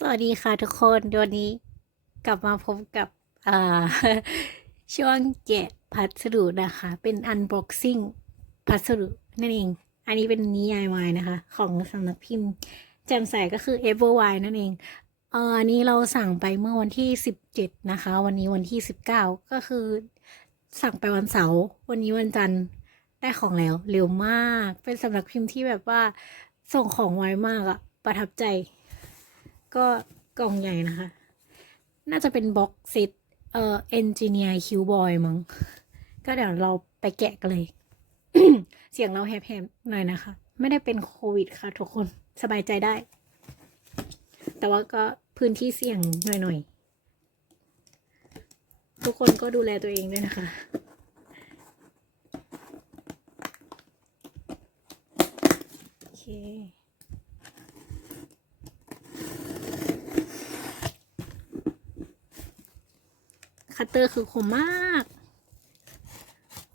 สวัสดีค่ะทุกคนวันนี้กลับมาพบกับช่วงแกะพัสดุนะคะ เป็น unboxing พัสดุนั่นเอง อันนี้เป็นนิยายวายนะคะ ของสำนักพิมพ์แจ่มใสก็คือ Every นั่นเองเอออันนี้เราสั่งไปเมื่อวันที่ 17 นะคะ วันนี้วันที่ 19 ก็คือสั่งไปวันเสาร์วันนี้วันจันทร์ได้ของแล้วเร็วมาก เป็นสำนักพิมพ์ที่แบบว่าส่งของไวมากอะประทับใจ ก็กล่องใหญ่นะคะ น่าจะเป็นบ็อกเซตเอ่อเอนจิเนียร์คิวบอยมั้งก็เดี๋ยวเราไปแกะกันเลย เสียงเราแหบๆหน่อยนะคะ ไม่ได้เป็นโควิดค่ะทุกคนสบายใจได้ แต่ว่าก็พื้นที่เสี่ยงหน่อยๆ ทุกคนก็ดูแลตัวเองด้วยนะคะโอเค คัตเตอร์คือคมมาก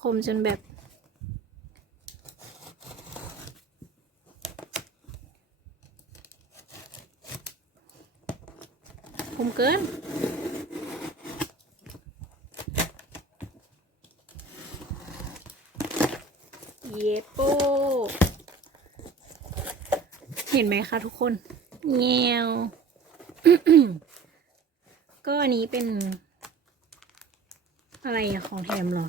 คมจนแบบ คมเกินเยโปเห็นไหมคะทุกคนเงียวก็อันนี้เป็น อะไรอะของแถมหรอ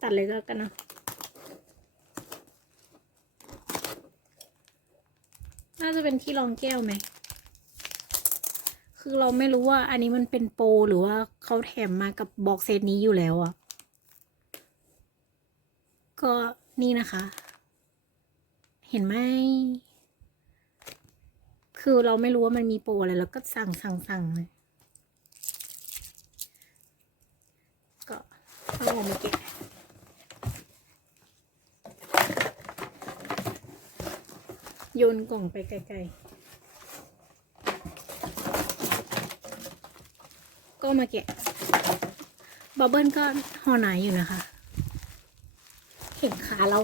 ตัดเลยก็แล้วกันนะน่าจะเป็นที่รองแก้วไหม คือเราไม่รู้ว่าอันนี้มันเป็นโปรหรือว่าเขาแถมมากับบ็อกเซตนี้อยู่แล้วอะก็นี่นะคะ เห็นไหม คือเราไม่รู้ว่ามันมีโปรอะไรแล้วก็สั่งสั่งสั่งเลย ก็ เอาออกมาเก็บโยนกล่องไปไกลๆ ก็มาแกะบับเบิ้ลก็ห่อหนาอยู่นะคะ เห็นขาเรา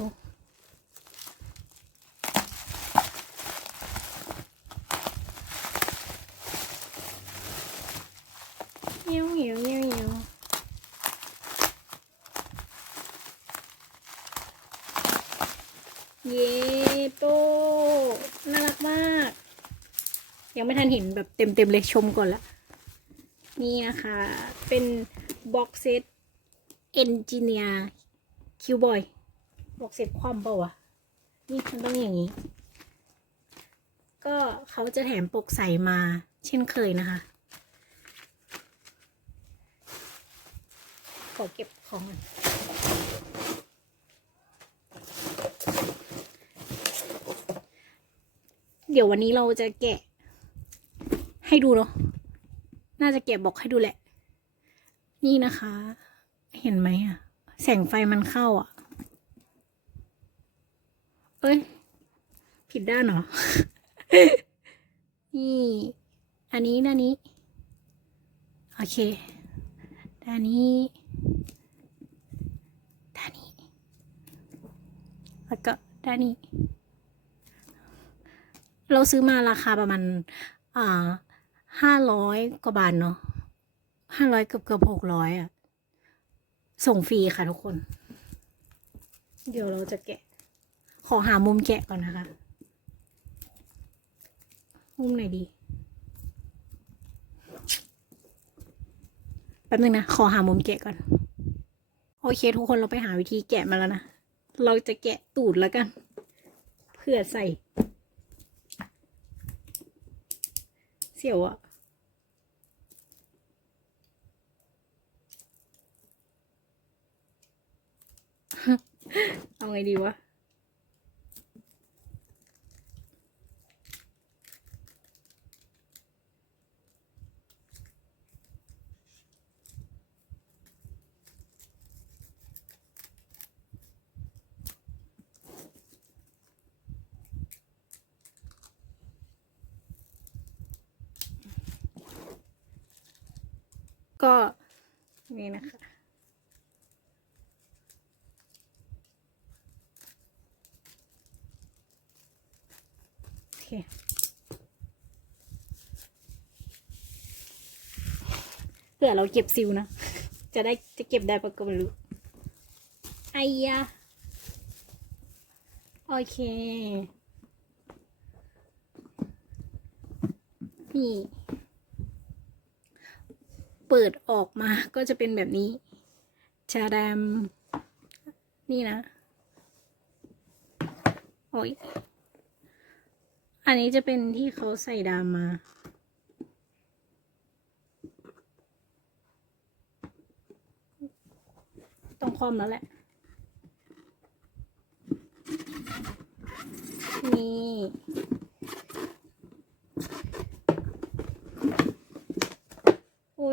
เงี้ยวเงี้ยวเงี้ยวเงี้ยวเย้ โตน่ารักมาก ยังไม่ทันเห็นแบบเต็มๆเลยชมก่อนละ นี่นะคะ เป็นบ็อกเซตเอนจิเนียร์คิวบอยบ็อกเซตความเปล่าวะนี่มันต้องอย่างนี้ ก็เขาจะแถมปกใสมาเช่นเคยนะคะ ขอเก็บของก่อน เดี๋ยววันนี้เราจะแกะ ให้ดูเนาะน่าจะแกะบอกให้ดูแหละ นี่นะคะ เห็นไหมอะแสงไฟมันเข้าอะเอ้ย ผิดด้านเหรอ นี่ อันนี้ด้านนี้ โอเค ด้านนี้ ด้านนี้ แล้วก็ด้านนี้ เราซื้อมาราคาประมาณอ่าห้าร้อยกว่าบาทเนาะห้าร้อยเกือบเกือบหกร้อยอะส่งฟรีค่ะทุกคน เดี๋ยวเราจะแกะ ขอหามุมแกะก่อนนะคะ มุมไหนดี แป๊บนึงนะ ขอหามุมแกะก่อน โอเค ทุกคนเราไปหาวิธีแกะมาแล้วนะ เราจะแกะตูดแล้วกัน เพื่อใส่ เสียวอะเอาไงดีวะ ก็นี่นะคะ โอเคเผื่อเราเก็บซิวนะ จะได้จะเก็บได้ปะก็ไม่รู้ไอ้ยะโอเค นี่ เปิดออกมาก็จะเป็นแบบนี้ชาดามนี่นะ โอ้ย อันนี้จะเป็นที่เขาใส่ดามมา ต้องคว่ำแล้วแหละ นี่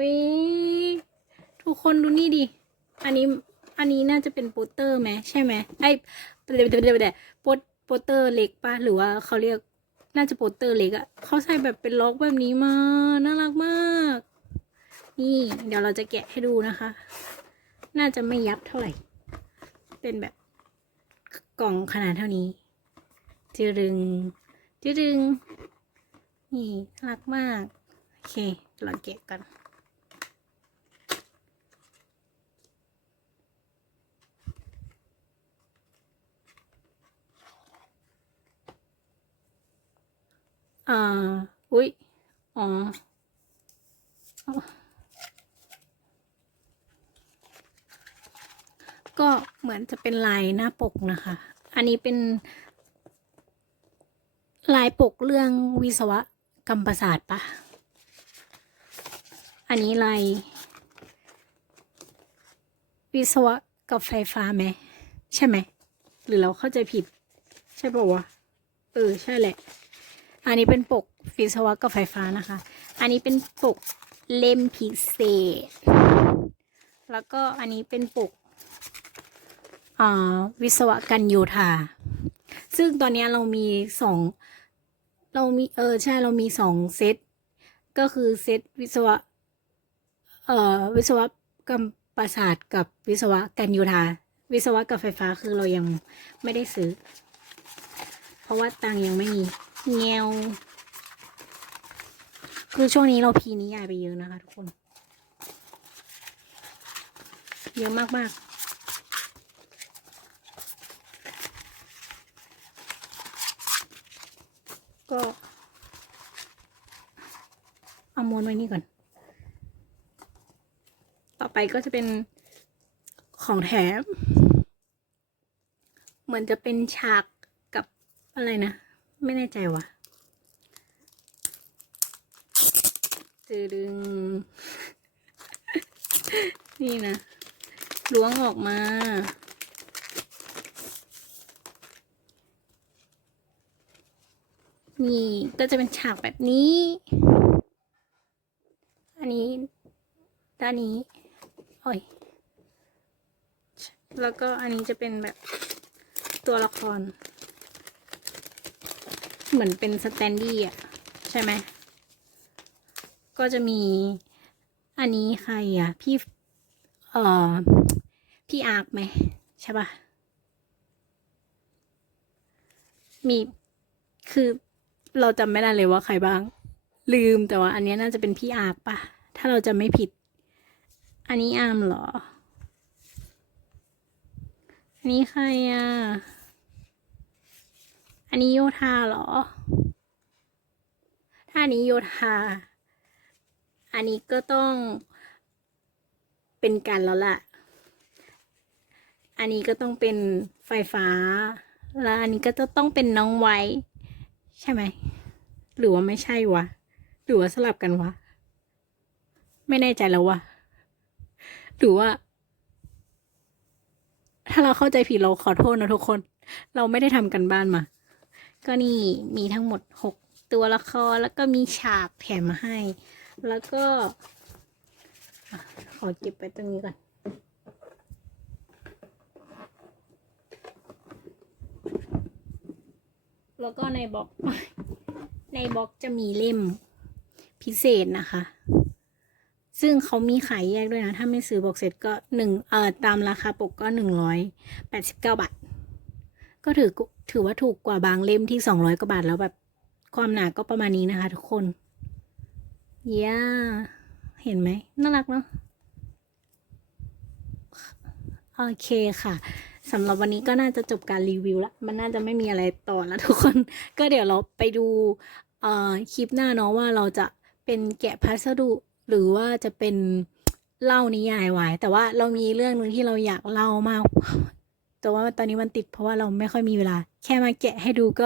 ยทุกคนดูนี่ดิ อันนี้ อันนี้น่าจะเป็นโปสเตอร์ไหมใช่ไหมไอ้เดี๋ยวเดี๋ยวเดี๋ยวเดี๋ยวโปสโปสเตอร์เล็กปะหรือว่าเขาเรียก น่าจะโปสเตอร์เล็กอะเขาใส่แบบเป็นล็อกแบบนี้มา น่ารักมาก นี่ เดี๋ยวเราจะแกะให้ดูนะคะ น่าจะไม่ยับเท่าไหร่ เป็นแบบกล่องขนาดเท่านี้จืรึงจืรึงนี่น่ารักมาก โอเคเราแกะกัน อ่า อุ๊ยอ๋อ ก็เหมือนจะเป็นลายหน้าปกนะคะ อันนี้เป็น ลายปกเรื่องวิศวกรรมประสาทปะ อันนี้ลายวิศวกับไฟฟ้าไหม ใช่ไหม หรือเราเข้าใจผิด ใช่ปะวะ เออ ใช่แหละ อันนี้เป็นปกวิศวะกับไฟฟ้านะคะ อันนี้เป็นปกเล่มพิเศษ แล้วก็อันนี้เป็นปกวิศวกันโยธา ซึ่งตอนนี้เรามีสองเรามีเออใช่เรามีสองเซต ก็คือเซตวิศวะเอ่อวิศวกรรมประสาทกับวิศวกันโยธา วิศวะกับไฟฟ้าคือเรายังไม่ได้ซื้อ เพราะว่าตังค์ยังไม่มี เงวคือช่วงนี้เราพีนิยายไปเยอะนะคะทุกคน เยอะมากๆก็เอามวนไว้นี่ก่อน ต่อไปก็จะเป็นของแถม เหมือนจะเป็นฉากกับอะไรนะ ไม่แน่ใจว่ะตือดึง นี่นะล้วงออกมานี่ก็จะเป็นฉากแบบนี้ อันนี้ ด้านนี้ โอ้ย แล้วก็อันนี้จะเป็นแบบตัวละคร เหมือนเป็นสแตนดี้อะ ใช่ไหม ก็จะมีอันนี้ใครอะ พี่ เอ่อ พี่อาร์คไหม ใช่ปะมีคือเราจำไม่ได้เลยว่าใครบ้าง ลืมแต่ว่า อันนี้น่าจะเป็นพี่อาร์คปะถ้าเราจะไม่ผิด อันนี้อาร์มเหรอ อันนี้ใครอะ อันนี้โยธาเหรอ ถ้าอันนี้โยธา อันนี้ก็ต้องเป็นกันแล้วล่ะ อันนี้ก็ต้องเป็นไฟฟ้า แล้วอันนี้ก็จะต้องเป็นน้องไว้ ใช่ไหม หรือว่าไม่ใช่วะ หรือว่าสลับกันวะ ไม่แน่ใจแล้ววะ หรือว่า ถ้าเราเข้าใจผิดเราขอโทษนะทุกคน เราไม่ได้ทำกันบ้านมา ก็นี่มีทั้งหมดหกตัวละครแล้วก็มีฉากแถมมาให้ แล้วก็ ขอเก็บไปตรงนี้ก่อนแล้วก็ในบล็อกในบล็อกจะมีเล่มพิเศษนะคะ ซึ่งเขามีขายแยกด้วยนะ ถ้าไม่ซื้อบ็อกเซตก็หนึ่งเอ่อตามราคาปกก็หนึ่งร้อยแปดสิบเก้าบาท ก็ถือถือว่าถูกกว่าบางเล่มที่สองร้อยกว่าบาทแล้วแบบ ความหนาก็ประมาณนี้นะคะ ทุกคนเย้เห็นไหมน่ารักเนาะโอเคค่ะสำหรับวันนี้ก็น่าจะจบการรีวิวละมันน่าจะไม่มีอะไรต่อแล้วทุกคน ก็เดี๋ยวเราไปดูคลิปหน้าเนาะว่าเราจะเป็นแกะพัสดุหรือว่าจะเป็นเล่านิยายไว้แต่ว่าเรามีเรื่องหนึงที่เราอยากเล่ามาก แต่ว่าตอนนี้มันติดเพราะว่าเราไม่ค่อยมีเวลา แค่มาแกะให้ดูก็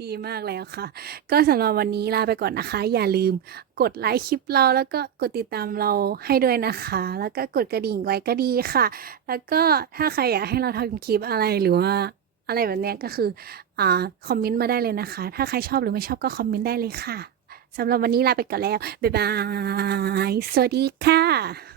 ดีมากแล้วค่ะ ก็สำหรับวันนี้ลาไปก่อนนะคะ อย่าลืมกดไลค์คลิปเราแล้วก็กดติดตามเราให้ด้วยนะคะ แล้วก็กดกระดิ่งไว้ก็ดีค่ะ แล้วก็ถ้าใครอยากให้เราทำคลิปอะไรหรือว่าอะไรแบบนี้ก็คืออ่าคอมเมนต์มาได้เลยนะคะ ถ้าใครชอบหรือไม่ชอบก็คอมเมนต์ได้เลยค่ะสำหรับวันนี้ลาไปก่อนแล้ว บ๊ายบาย สวัสดีค่ะ